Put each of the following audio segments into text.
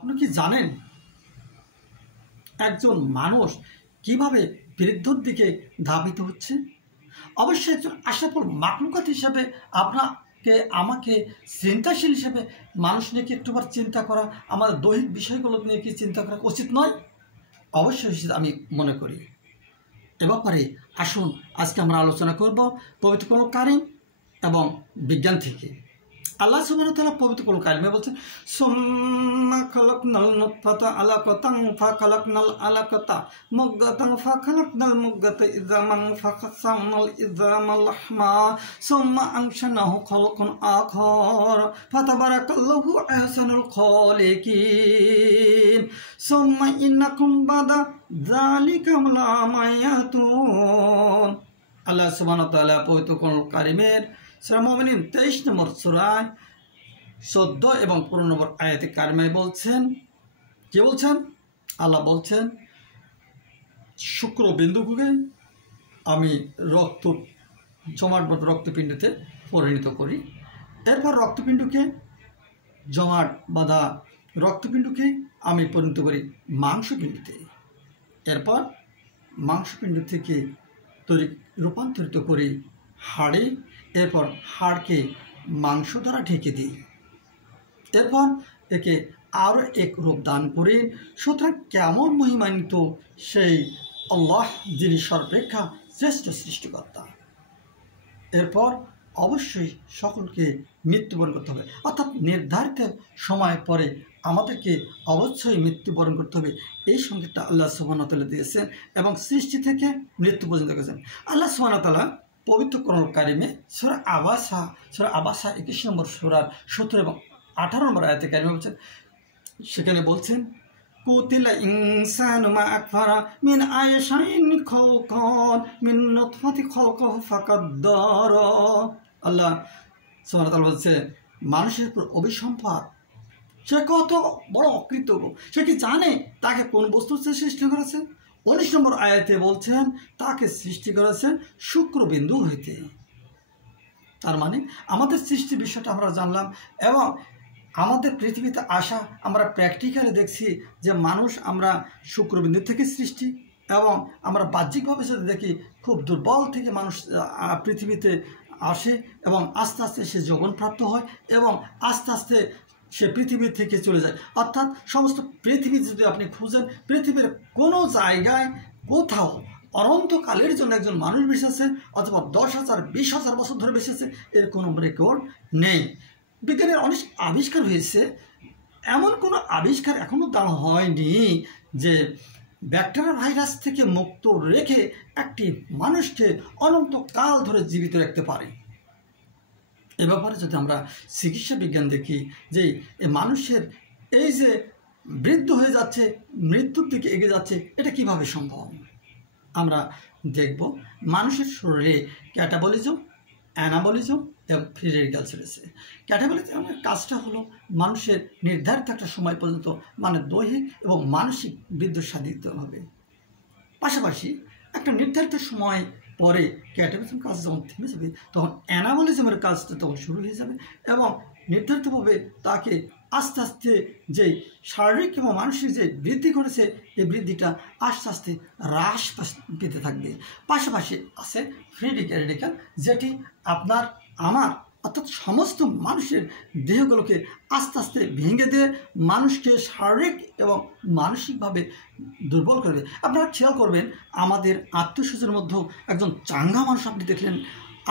আপনি কি জানেন একজন মানুষ কিভাবে বৃদ্ধর দিকে ধাবিত হচ্ছে? অবশ্যই একজন আশরাফুল মাখলুকাত হিসাবে আপনাকে আমাকে চিন্তাশীল হিসেবে মানুষ নিয়ে কি একটুবার চিন্তা করা, আমাদের দৈহিক বিষয়গুলো নিয়ে কি চিন্তা করা উচিত নয়? অবশ্যই আমি মনে করি। এ ব্যাপারে আসুন আজকে আমরা আলোচনা করব পবিত্র কোরআন কারীম এবং বিজ্ঞান থেকে। আল্লাহ সুবহানাহু ওয়া তাআলা পবিত্র কোরআন কারীমে বলছেন, সুম্মা খালাকনাল নুতফাতা আলাকাতান ফাখালাকনাল আলাকাতা মুগগাতান ফাখালাকনাল মুগগাতা ইযামান ফাকাসামনাল ইযামা লাহমা সুম্মা আনশানাহু খালকান আখার ফাতাবারাকাল্লাহু আহসানুল খালিকিন সুম্মা ইন্নাকুম বাদা যালিকা লামায়াতুন। আল্লাহ সুবহানাহু ওয়া তাআলা পবিত্র কোরআন কারীমের সূরা মুমিনুন 23 নম্বর সূরায় 14 এবং 15 নম্বর আয়াতে কারিমায় বলছেন, কে বলছেন? আল্লাহ বলছেন, শুক্রবিন্দুকে আমি রক্ত জমাট বাঁধা রক্তপিণ্ডতে পরিণত করি, এরপর রক্তপিণ্ডকে জমাট বাঁধা রক্তপিণ্ডকে আমি পরিণত করি মাংসপিণ্ডতে, এরপর মাংসপিণ্ড থেকে রূপান্তরিত করি হাড়ে, এরপর হাড়কে মাংস দ্বারা ঢেকে দিই, এরপর একে আরও এক রূপ দান করি। সুতরাং কেমন মহিমান্বিত সেই আল্লাহ, যিনি সর্বাপেক্ষা শ্রেষ্ঠ সৃষ্টিকর্তা। এরপর অবশ্যই সকলকে মৃত্যুবরণ করতে হবে, অর্থাৎ নির্ধারিত সময় পরে আমাদেরকে অবশ্যই মৃত্যুবরণ করতে হবে। এই সংকেতটা আল্লাহ সুবহানাহু ওয়া তাআলা দিয়েছেন এবং সৃষ্টি থেকে মৃত্যু পর্যন্ত গেছেন। আল্লাহ সুবহানাহু ওয়া তাআলা পবিত্র কোরআন কারীমে সূরা আবাসা 21 নম্বর সূরার 17 এবং 18 নম্বর আয়াতে কারিমে বলছেন, সেখানে বলছেন, কুতিলা ইনসানু মা আকফারা মিন আইশাইন খালকান মিন নুতফাতি খালকাহু ফাকাদ্দারা। আল্লাহ সুবহানাহু ওয়া তাআলা বলছে, মানুষের উপর অভিসম্পাদ, সে কত বড় অকৃতজ্ঞ, সে কি জানে তাকে কোন বস্তু সৃষ্টি করেছে? 19 নম্বর আয়াতে বলছেন, তাকে সৃষ্টি করেছেন শুক্রবিন্দু হইতে। তার মানে আমাদের সৃষ্টি বিষয়টা আমরা জানলাম এবং আমাদের পৃথিবীতে আসা আমরা প্র্যাকটিক্যালি দেখছি যে মানুষ আমরা শুক্রবিন্দু থেকে সৃষ্টি, এবং আমরা বাহ্যিকভাবে যদি দেখি খুব দুর্বল থেকে মানুষ পৃথিবীতে আসে এবং আস্তে আস্তে সে যৌবনপ্রাপ্ত হয় এবং আস্তে আস্তে সে পৃথিবী থেকে চলে যায়। অর্থাৎ সমস্ত পৃথিবী যদি আপনি খুঁজেন, পৃথিবীর কোনো জায়গায় কোথাও অনন্তকালের জন্য একজন মানুষ বেঁচে আছে অথবা 10,000 20,000 বছর ধরে বেঁচে আছে, এর কোনো রেকর্ড নেই। বিজ্ঞানের অনেক আবিষ্কার হয়েছে, এমন কোনো আবিষ্কার এখনও দাঁড় হয়নি যে ব্যাকটেরিয়া ভাইরাস থেকে মুক্ত রেখে একটি মানুষকে অনন্তকাল ধরে জীবিত রাখতে পারে। এ ব্যাপারে যদি আমরা চিকিৎসা বিজ্ঞান দেখি যে মানুষের এই যে বৃদ্ধ হয়ে যাচ্ছে, মৃত্যুর দিকে এগিয়ে যাচ্ছে, এটা কিভাবে সম্ভব? আমরা দেখব মানুষের শরীরে ক্যাটাবলিজম, অ্যানাবলিজম এবং ফ্রি রেডিক্যালস রয়েছে। ক্যাটাবলিজমের কাজটা হলো মানুষের নির্ধারিত একটা সময় পর্যন্ত মানে দৈহিক এবং মানসিক বৃদ্ধি সাধিত হবে। পাশাপাশি একটা নির্ধারিত সময় পরে ক্যাটাবলিজম কাজ যখন থেমে যাবে, তখন অ্যানাবলিজমের কাজটা তখন শুরু হয়ে যাবে এবং নির্ধারিতভাবে তাকে আস্তে আস্তে যে শারীরিক এবং মানসিক যে বৃদ্ধি করেছে, এই বৃদ্ধিটা আস্তে আস্তে হ্রাস পেতে থাকবে। পাশাপাশি আছে ফ্রি রেডিক্যাল, যেটি আপনার আমার অর্থাৎ সমস্ত মানুষের দেহগুলোকে আস্তে আস্তে ভেঙে দিয়ে মানুষকে শারীরিক এবং মানসিকভাবে দুর্বল করবে। আপনারা খেয়াল করবেন, আমাদের আত্মীয়স্বজনের মধ্যেও একজন চাঙ্গা মানুষ আপনি দেখলেন,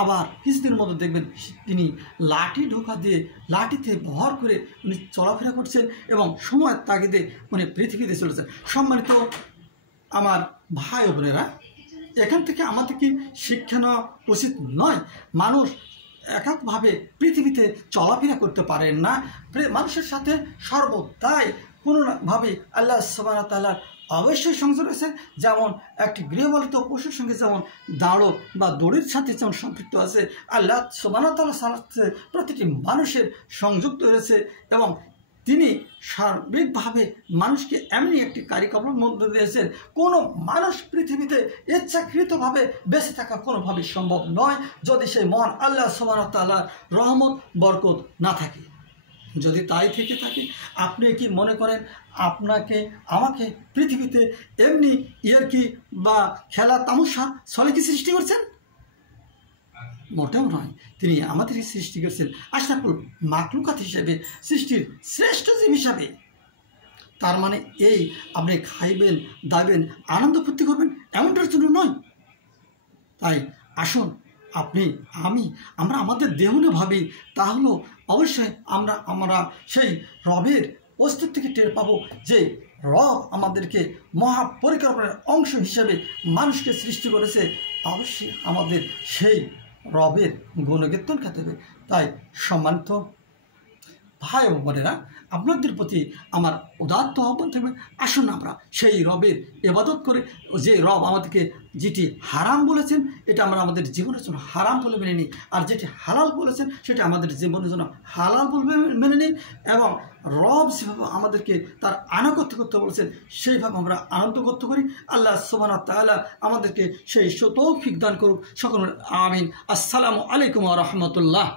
আবার কিছুদিনের মধ্যে দেখবেন তিনি লাঠি ঢোকা দিয়ে লাঠিতে ভর করে উনি চলাফেরা করছেন এবং সময়ের তাগিদে উনি পৃথিবীতে চলেছেন। সম্মানিত আমার ভাই ও বোনেরা, এখান থেকে আমাদেরকে শিক্ষা নেওয়া উচিত নয়। মানুষ এককভাবে পৃথিবীতে চলাফেরা করতে পারেন না, মানুষের সাথে সর্বদাই কোনোভাবে আল্লাহ সুবহানাহু ওয়া তাআলার অবশ্যই সংযোগ রয়েছে। যেমন একটি গৃহপালিত পশুর সঙ্গে যেমন দাঁড়ো বা দড়ির সাথে যেমন সম্পৃক্ত আছে, আল্লাহ সুবহানাহু ওয়া তাআলার সাথে প্রতিটি মানুষের সংযুক্ত রয়েছে এবং তিনি সার্বিকভাবে মানুষকে এমনই একটি কার্যক্রমের মধ্যে দিয়েছেন, কোনো মানুষ পৃথিবীতে ইচ্ছাকৃতভাবে বেঁচে থাকা কোনোভাবেই সম্ভব নয় যদি সেই মহান আল্লাহ সুবহানাহু ওয়া তাআলার রহমত বরকত না থাকে। যদি তাই থেকে থাকে, আপনি কি মনে করেন আপনাকে আমাকে পৃথিবীতে এমনি ইয়ারকি বা খেলা তামাশা ছলে কি সৃষ্টি করছেন? মোটেও নয়। তিনি আমাদেরকে সৃষ্টি করেছেন আশরাফুল মাখলুকাত হিসেবে, সৃষ্টির শ্রেষ্ঠ জীব হিসাবে। তার মানে এই আপনি খাইবেন, দাইবেন, আনন্দ ফুর্তি করবেন এমনটার জন্য নয়। তাই আসুন আপনি আমরা আমাদের দেহ নিয়ে ভাবি, তাহলেও অবশ্যই আমরা সেই রবের অস্তিত্ব থেকে টের পাবো যে রব আমাদেরকে মহাপরিকল্পনার অংশ হিসেবে মানুষকে সৃষ্টি করেছে। অবশ্যই আমাদের সেই রবের গুণকীর্তন খেতে হবে। তাই সম্মানিত ভাই ও বোনেরা, আপনাদের প্রতি আমার উদাত্ত আহ্বান থাকবে, আসুন আমরা সেই রবের ইবাদত করে, যে রব আমাদেরকে যেটি হারাম বলেছেন এটা আমরা আমাদের জীবনের জন্য হারাম বলে মেনে নিই, আর যেটি হালাল বলেছেন সেটা আমাদের জীবনের জন্য হালাল বলে মেনে নিই, এবং রব যেভাবে আমাদেরকে তার আনুগত্য করতে বলেছেন সেইভাবে আমরা আনন্দ করতে করি। আল্লাহ সুবহানাহু ওয়া তাআলা আমাদেরকে সেই তৌফিক দান করুক। সকল আমিন। আসসালামু আলাইকুম ওয়া রাহমাতুল্লাহ।